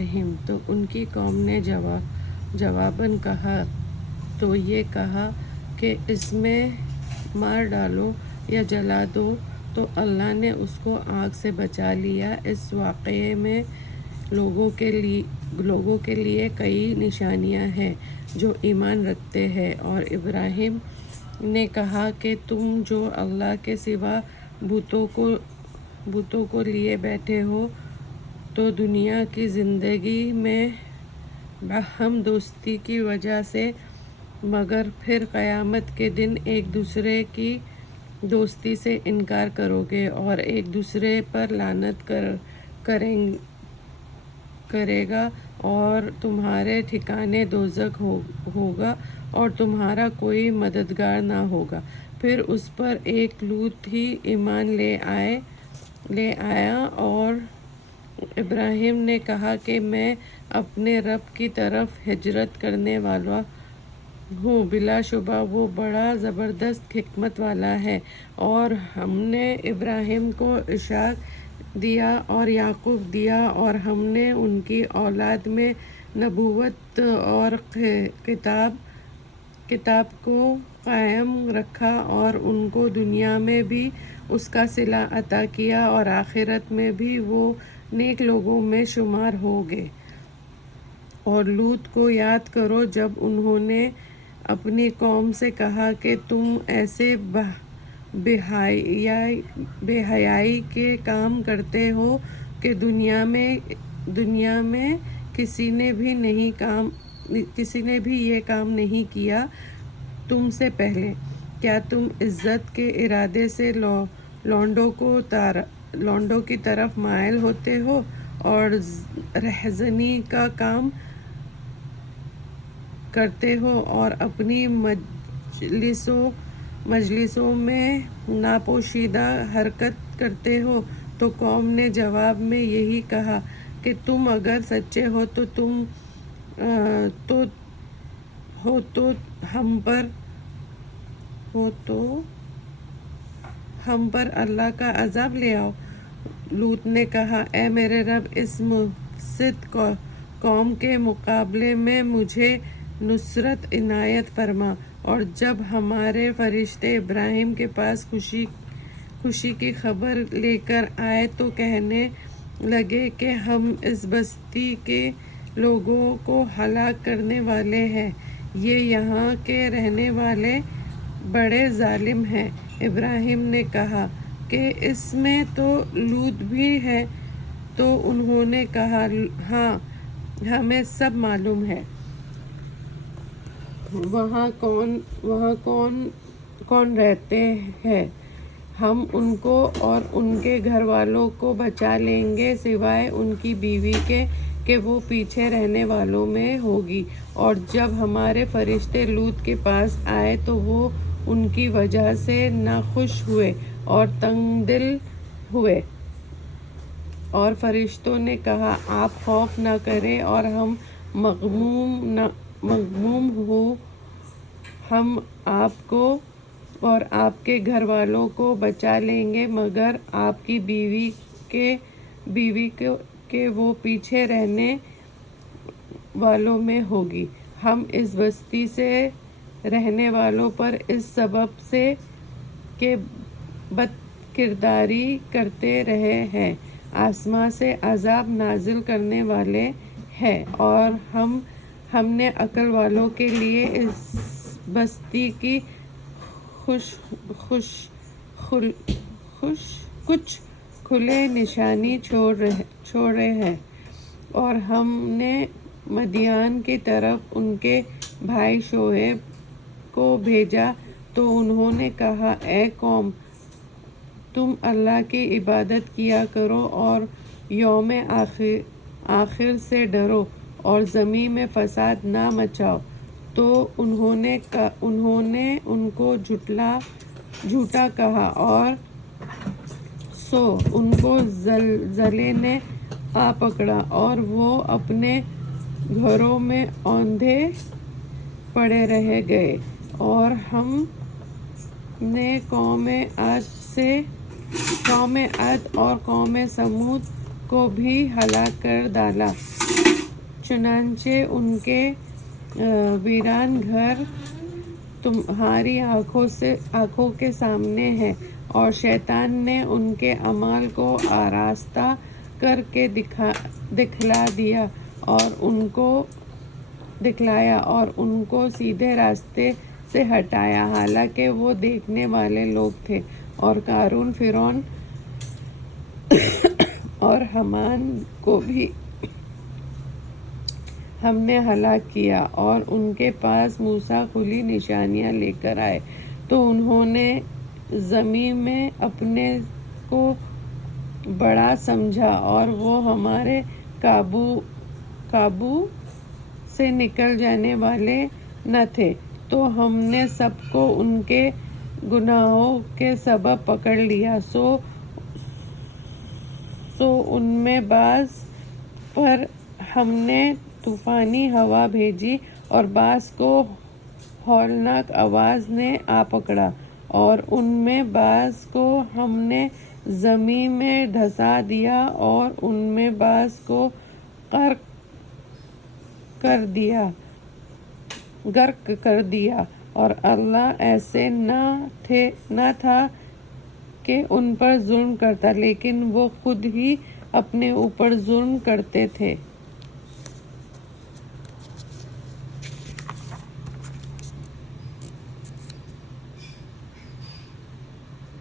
بِأَمْوَالِهِمْ، تو ان کی قوم نے جواباً کہا، تو یہ کہا کہ اس میں مار ڈالو یا جلا دو، تو اللہ نے اس کو آگ سے بچا لیا۔ اس واقعے میں لوگوں کے لیے کئی نشانیاں ہیں جو ایمان رکھتے ہیں۔ اور ابراہیم نے کہا کہ تم جو اللہ کے سوا بتوں کو لیے بیٹھے ہو، تو دنیا کی زندگی میں باہم دوستی کی وجہ سے، مگر پھر قیامت کے دن ایک دوسرے کی دوستی سے انکار کرو گے اور ایک دوسرے پر لعنت کرے گا، اور تمہارے ٹھکانے دوزخ ہوگا اور تمہارا کوئی مددگار نہ ہوگا۔ پھر اس پر ایک لوط ہی ایمان لے آیا، اور ابراہیم نے کہا کہ میں اپنے رب کی طرف ہجرت کرنے والا ہوں، بلا شبہ وہ بڑا زبردست حکمت والا ہے۔ اور ہم نے ابراہیم کو اسحاق دیا اور یعقوب دیا، اور ہم نے ان کی اولاد میں نبوت اور کتاب کو قائم رکھا، اور ان کو دنیا میں بھی اس کا صلہ عطا کیا، اور آخرت میں بھی وہ نیک لوگوں میں شمار ہوں گے۔ اور لوط کو یاد کرو جب انہوں نے اپنی قوم سے کہا کہ تم ایسے بے حیائی کے کام کرتے ہو کہ دنیا میں کسی نے بھی یہ کام نہیں کیا تم سے پہلے۔ کیا تم عزت کے ارادے سے لونڈوں کی طرف مائل ہوتے ہو اور رہزنی کا کام کرتے ہو اور اپنی مجلسوں میں ناپوشیدہ حرکت کرتے ہو؟ تو قوم نے جواب میں یہی کہا کہ تم اگر سچے ہو تو ہم پر اللہ کا عذاب لے آؤ۔ لوط نے کہا، اے میرے رب، اس مفسد قوم کے مقابلے میں مجھے نصرت عنایت فرما۔ اور جب ہمارے فرشتے ابراہیم کے پاس خوشی کی خبر لے کر آئے تو کہنے لگے کہ ہم اس بستی کے لوگوں کو ہلاک کرنے والے ہیں، یہ یہاں کے رہنے والے بڑے ظالم ہیں۔ ابراہیم نے کہا کہ اس میں تو لوط بھی ہے، تو انہوں نے کہا، ہاں، ہمیں سب معلوم ہے۔ وہاں کون رہتے ہیں، ہم ان کو اور ان کے گھر والوں کو بچا لیں گے، سوائے ان کی بیوی کے کہ وہ پیچھے رہنے والوں میں ہوگی۔ اور جب ہمارے فرشتے لوط کے پاس آئے تو وہ ان کی وجہ سے ناخوش ہوئے اور تنگ دل ہوئے۔ اور فرشتوں نے کہا، آپ خوف نہ کریں اور ہم مغموم ہوں، ہم آپ کو اور آپ کے گھر والوں کو بچا لیں گے، مگر آپ کی بیوی کہ وہ پیچھے رہنے والوں میں ہوگی۔ ہم اس بستی سے رہنے والوں پر اس سبب سے کہ بد کرداری کرتے رہے ہیں، آسمان سے عذاب نازل کرنے والے ہیں، اور ہم نے عقل والوں کے لیے اس بستی کی کچھ کھلے نشانی چھوڑے ہیں۔ اور ہم نے مدین کی طرف ان کے بھائی شعیب کو بھیجا، تو انہوں نے کہا، اے قوم، تم اللہ کی عبادت کیا کرو اور یوم آخر سے ڈرو اور زمین میں فساد نہ مچاؤ۔ تو انہوں نے ان کو جھوٹا کہا، اور سو ان کو زلزلے نے آ پکڑا اور وہ اپنے گھروں میں اوندھے پڑے رہ گئے۔ اور ہم نے قوم عاد اور قوم سمود کو بھی ہلاک کر ڈالا۔ چنانچہ ان کے ویران گھر تمہاری آنکھوں کے سامنے ہے، اور شیطان نے ان کے اعمال کو آراستہ کر کے دکھلایا اور ان کو سیدھے راستے سے ہٹایا، حالانکہ وہ دیکھنے والے لوگ تھے۔ اور قارون، فرعون اور حامان کو بھی ہم نے ہلاک کیا، اور ان کے پاس موسیٰ کھلی نشانیاں لے کر آئے، تو انہوں نے زمین میں اپنے کو بڑا سمجھا، اور وہ ہمارے قابو سے نکل جانے والے نہ تھے۔ تو ہم نے سب کو ان کے گناہوں کے سبب پکڑ لیا، سو ان میں بعض پر ہم نے طوفانی ہوا بھیجی، اور بعض کو ہولناک آواز نے آ پکڑا، اور ان میں بعض کو ہم نے زمین میں دھسا دیا، اور ان میں بعض کو غرق کر دیا، اور اللہ ایسے نہ تھا کہ ان پر ظلم کرتا، لیکن وہ خود ہی اپنے اوپر ظلم کرتے تھے۔